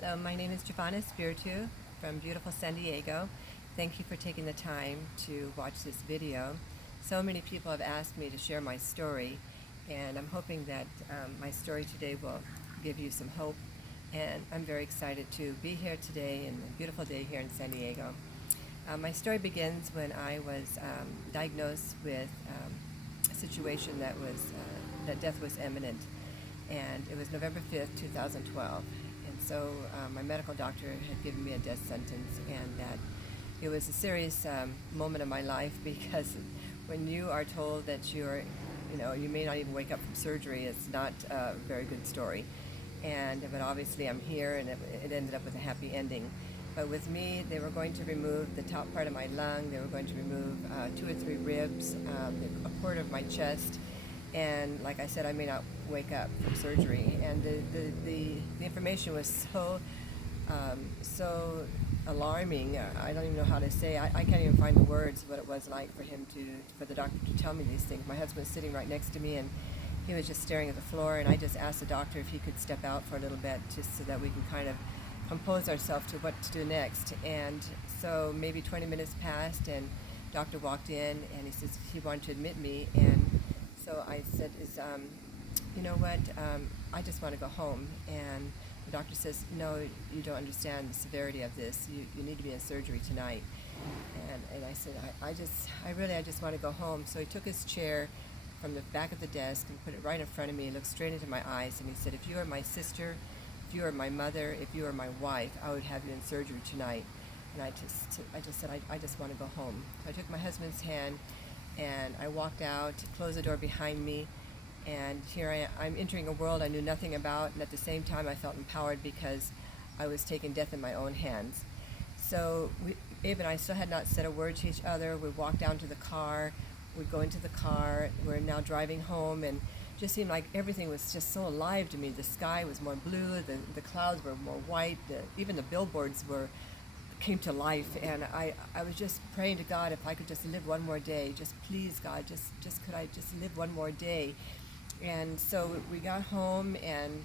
Hello, my name is Giovanna Espiritu from beautiful San Diego. Thank you for taking the time to watch this video. So many people have asked me to share my story, and I'm hoping that my story today will give you some hope. And I'm very excited to be here today and a beautiful day here in San Diego. My story begins when I was diagnosed with a situation that death was imminent, and it was November 5th, 2012. And so my medical doctor had given me a death sentence, and that it was a serious moment of my life because when you are told that you may not even wake up from surgery, it's not a very good story. But obviously I'm here, and it ended up with a happy ending. But with me, they were going to remove the top part of my lung. They were going to remove 2 or 3 ribs, a quarter of my chest, and like I said, I may not wake up from surgery. And the information was so alarming. I don't even know how to say. I can't even find the words what it was like for the doctor to tell me these things. My husband was sitting right next to me, and he was just staring at the floor. And I just asked the doctor if he could step out for a little bit, just so that we can kind of compose ourselves to what to do next. And so maybe 20 minutes passed, and doctor walked in, and he says he wanted to admit me. And so I said, you know what, I just want to go home. And the doctor says, no, you don't understand the severity of this. You need to be in surgery tonight. And I said, I just want to go home. So he took his chair from the back of the desk and put it right in front of me, looked straight into my eyes, and he said, if you are my sister, if you are my mother, if you are my wife, I would have you in surgery tonight. And I just said, I just want to go home. So I took my husband's hand, and I walked out, closed the door behind me, and here I'm entering a world I knew nothing about, and at the same time I felt empowered because I was taking death in my own hands. So Abe and I still had not said a word to each other. We walked down to the car, we'd go into the car, we're now driving home, and it just seemed like everything was just so alive to me. The sky was more blue, the clouds were more white, even the billboards came to life. And I was just praying to God, if I could just live one more day, just please God, just could I just live one more day. And so we got home, and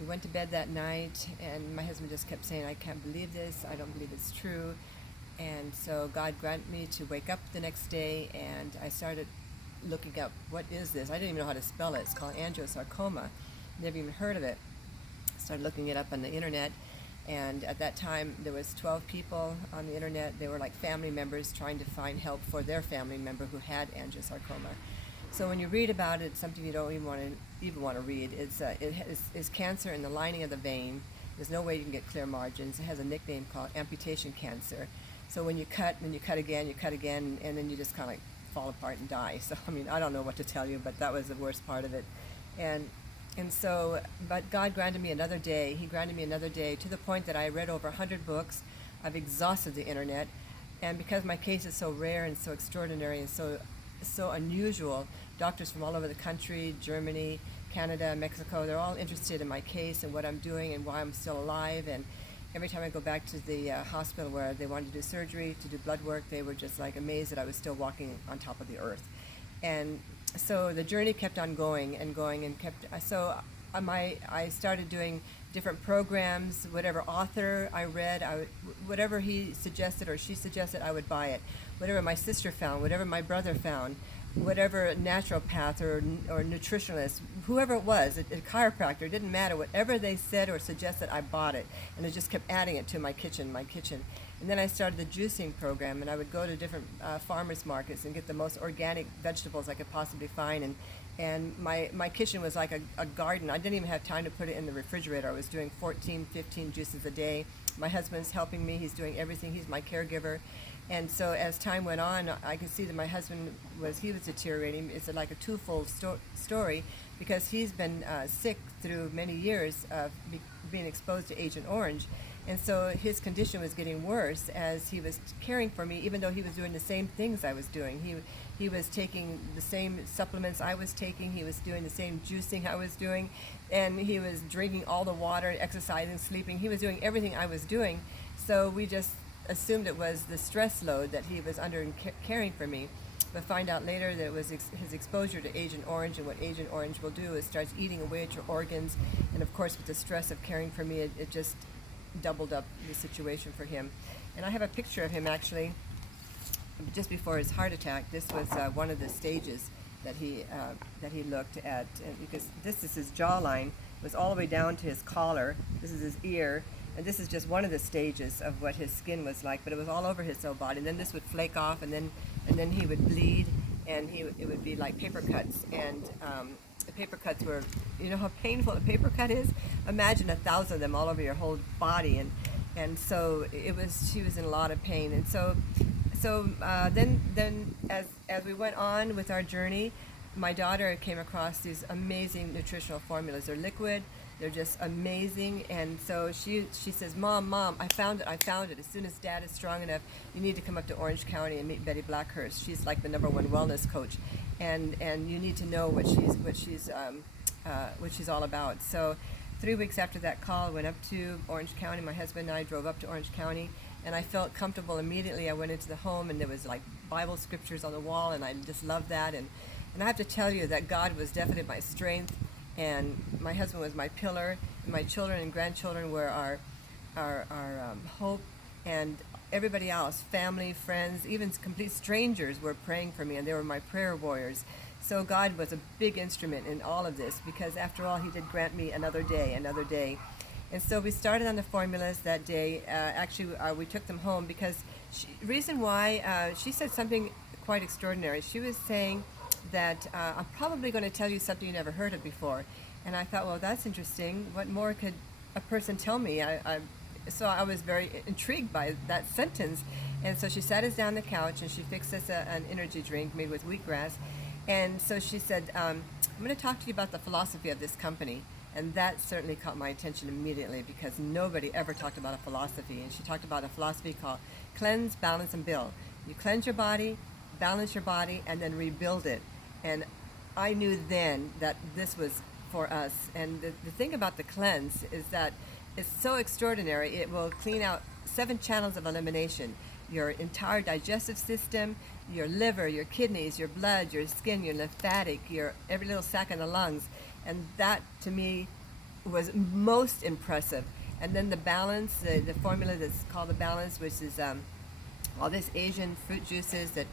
we went to bed that night, and my husband just kept saying, I can't believe this, I don't believe it's true. And so God granted me to wake up the next day, and I started looking up, what is this? I didn't even know how to spell it. It's called angiosarcoma. Never even heard of it. Started looking it up on the internet, and at that time there was 12 people on the internet. They were like family members trying to find help for their family member who had angiosarcoma. So when you read about it, it's something you don't even want to read. It's cancer in the lining of the vein. There's no way you can get clear margins. It has a nickname called amputation cancer. So when you cut, and you cut again, and then you just kind of like fall apart and die. So I mean, I don't know what to tell you, but that was the worst part of it. But God granted me another day. He granted me another day, to the point that I read over 100 books. I've exhausted the internet, and because my case is so rare and so extraordinary and so unusual, doctors from all over the country, Germany, Canada, Mexico, they're all interested in my case and what I'm doing and why I'm still alive. And every time I go back to the hospital where they wanted to do surgery, to do blood work, they were just like amazed that I was still walking on top of the earth. And so the journey kept on going and going, and I started doing different programs. Whatever author I read, whatever he suggested or she suggested, I would buy it. Whatever my sister found, whatever my brother found, whatever naturopath or nutritionalist, whoever it was, a chiropractor, it didn't matter. Whatever they said or suggested, I bought it, and I just kept adding it to my kitchen. And then I started the juicing program, and I would go to different farmers markets and get the most organic vegetables I could possibly find. And my kitchen was like a garden. I didn't even have time to put it in the refrigerator. I was doing 14, 15 juices a day. My husband's helping me. He's doing everything. He's my caregiver. And so as time went on, I could see that my husband was deteriorating. It's like a twofold story, because he's been sick through many years of being exposed to Agent Orange. And so his condition was getting worse as he was caring for me, even though he was doing the same things I was doing. He was taking the same supplements I was taking. He was doing the same juicing I was doing. And he was drinking all the water, exercising, sleeping. He was doing everything I was doing. So we just assumed it was the stress load that he was under in caring for me. But find out later that it was his exposure to Agent Orange, and what Agent Orange will do is starts eating away at your organs. And of course, with the stress of caring for me, it just doubled up the situation for him. And I have a picture of him actually just before his heart attack. This was one of the stages that he looked at, and because this is his jawline, was all the way down to his collar. This is his ear, and this is just one of the stages of what his skin was like. But it was all over his whole body. And then this would flake off, and then he would bleed, and it would be like paper cuts. And the paper cuts were, you know how painful a paper cut is? Imagine 1,000 of them all over your whole body, and so she was in a lot of pain. And so then as we went on with our journey, my daughter came across these amazing nutritional formulas. They're liquid, they're just amazing. And so she says, Mom, I found it. As soon as Dad is strong enough, you need to come up to Orange County and meet Betty Blackhurst. She's like the #1 wellness coach, and you need to know what she's all about. So 3 weeks after that call, I went up to Orange County. My husband and I drove up to Orange County, and I felt comfortable immediately. I went into the home, and there was like Bible scriptures on the wall, and I just loved that. And I have to tell you that God was definitely my strength, and my husband was my pillar, and my children and grandchildren were our hope, and everybody else, family, friends, even complete strangers were praying for me, and they were my prayer warriors. So God was a big instrument in all of this, because after all, He did grant me another day. And so we started on the formulas that day. We took them home because she said something quite extraordinary. She was saying that I'm probably going to tell you something you never heard of before. And I thought, well, that's interesting. What more could a person tell me? So I was very intrigued by that sentence. And so she sat us down on the couch, and she fixed us an energy drink made with wheatgrass. And so she said, I'm going to talk to you about the philosophy of this company. And that certainly caught my attention immediately, because nobody ever talked about a philosophy. And she talked about a philosophy called cleanse, balance, and build. You cleanse your body, balance your body, and then rebuild it. And I knew then that this was for us. And the thing about the cleanse is that it's so extraordinary. It will clean out 7 channels of elimination: your entire digestive system, your liver, your kidneys, your blood, your skin, your lymphatic, your every little sac in the lungs. And that to me was most impressive. And then the balance, the formula that's called the balance, which is all these Asian fruit juices that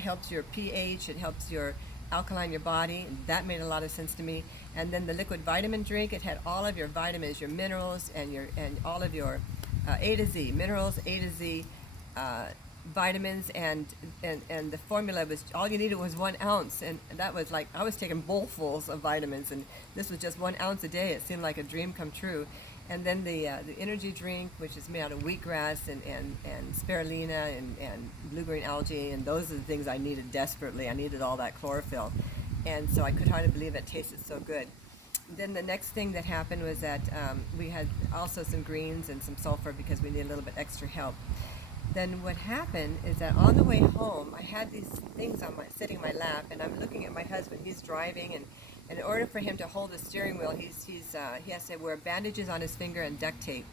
helps your pH, it helps your alkaline your body. That made a lot of sense to me. And then the liquid vitamin drink, it had all of your vitamins, your minerals, and all of your A to Z minerals, A to Z vitamins, and the formula was, all you needed was 1 ounce, and that was like, I was taking bowlfuls of vitamins, and this was just 1 ounce a day. It seemed like a dream come true. And then the energy drink, which is made out of wheatgrass and spirulina and blue-green algae, and those are the things I needed desperately. I needed all that chlorophyll, and so I could hardly believe it tasted so good. Then the next thing that happened was that we had also some greens and some sulfur because we needed a little bit extra help. Then what happened is that on the way home, I had these things sitting in my lap, and I'm looking at my husband. He's driving, and in order for him to hold the steering wheel, he has to wear bandages on his finger and duct tape.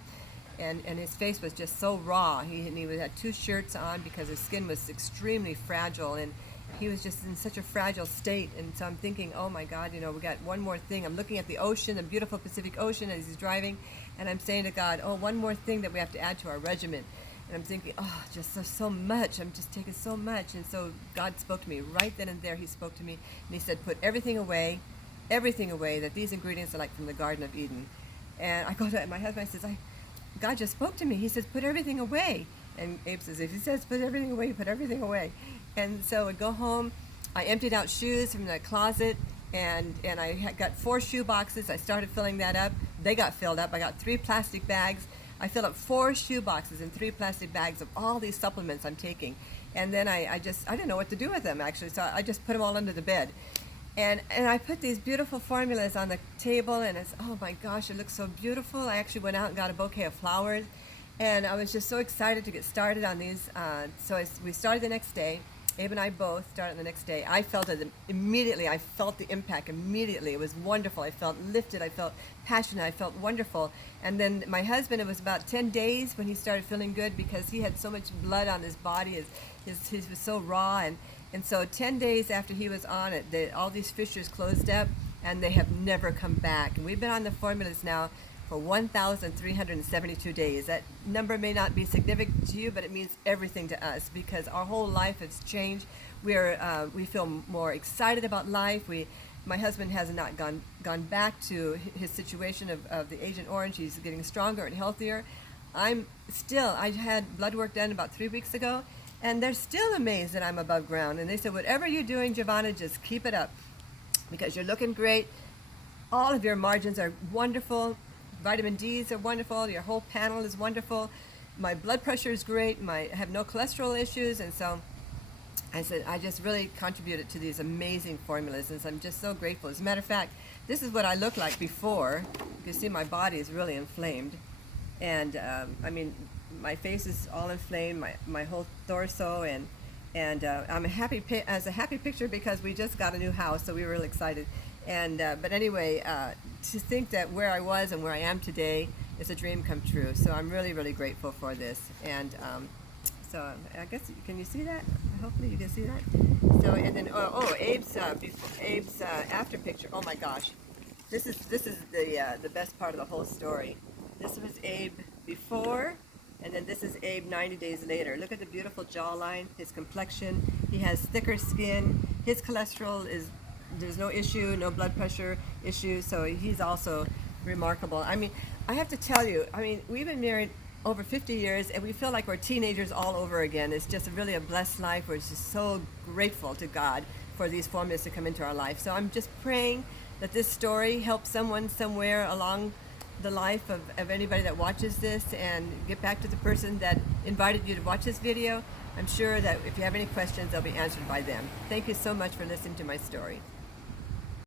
And his face was just so raw. He had 2 shirts on because his skin was extremely fragile, and he was just in such a fragile state. And so I'm thinking, oh my God, we got one more thing. I'm looking at the ocean, the beautiful Pacific Ocean, as he's driving, and I'm saying to God, oh, one more thing that we have to add to our regimen. And I'm thinking, oh, just so much. I'm just taking so much. And so God spoke to me right then and there. He spoke to me, and He said, put everything away, that these ingredients are like from the Garden of Eden. And I go to my husband, I says, God just spoke to me. He says, put everything away. And Abe says, if He says put everything away, put everything away. And so I go home. I emptied out shoes from the closet, and I got 4 shoe boxes. I started filling that up. They got filled up. I got 3 plastic bags. I filled up 4 shoe boxes and 3 plastic bags of all these supplements I'm taking. And then I didn't know what to do with them, actually, so I just put them all under the bed. And I put these beautiful formulas on the table, and it's, oh my gosh, it looks so beautiful. I actually went out and got a bouquet of flowers, and I was just so excited to get started on these. We started the next day. Abe and I both started the next day. I felt it immediately. I felt the impact immediately. It was wonderful. I felt lifted. I felt passionate. I felt wonderful. And then my husband, it was about 10 days when he started feeling good, because he had so much blood on his body. He was so raw. And so 10 days after he was on it, all these fissures closed up, and they have never come back. And we've been on the formulas now for 1,372 days. That number may not be significant to you, but it means everything to us because our whole life has changed. We feel more excited about life. My husband has not gone back to his situation of the Agent Orange. He's getting stronger and healthier. I had blood work done about 3 weeks ago, and they're still amazed that I'm above ground. And they said, whatever you're doing, Giovanna, just keep it up because you're looking great. All of your margins are wonderful. Vitamin D's are wonderful. Your whole panel is wonderful. My blood pressure is great. I have no cholesterol issues. And so I said, I just really contributed to these amazing formulas. And so I'm just so grateful. As a matter of fact, this is what I look like before. You can see my body is really inflamed. And I mean, my face is all inflamed, my whole torso, and I'm a happy picture because we just got a new house, so we were really excited. And but anyway, to think that where I was and where I am today is a dream come true. So I'm really, really grateful for this. And so I guess, can you see that? Hopefully you can see that. So and then Abe's after picture. Oh my gosh, this is the best part of the whole story. This was Abe before, and then this is Abe 90 days later. Look at the beautiful jawline, his complexion. He has thicker skin. His cholesterol there's no issue, no blood pressure issues, so he's also remarkable. I mean, I have to tell you, we've been married over 50 years, and we feel like we're teenagers all over again. It's just really a blessed life. We're just so grateful to God for these formulas to come into our life. So I'm just praying that this story helps someone somewhere along the life of anybody that watches this, and get back to the person that invited you to watch this video. I'm sure that if you have any questions, they'll be answered by them. Thank you so much for listening to my story.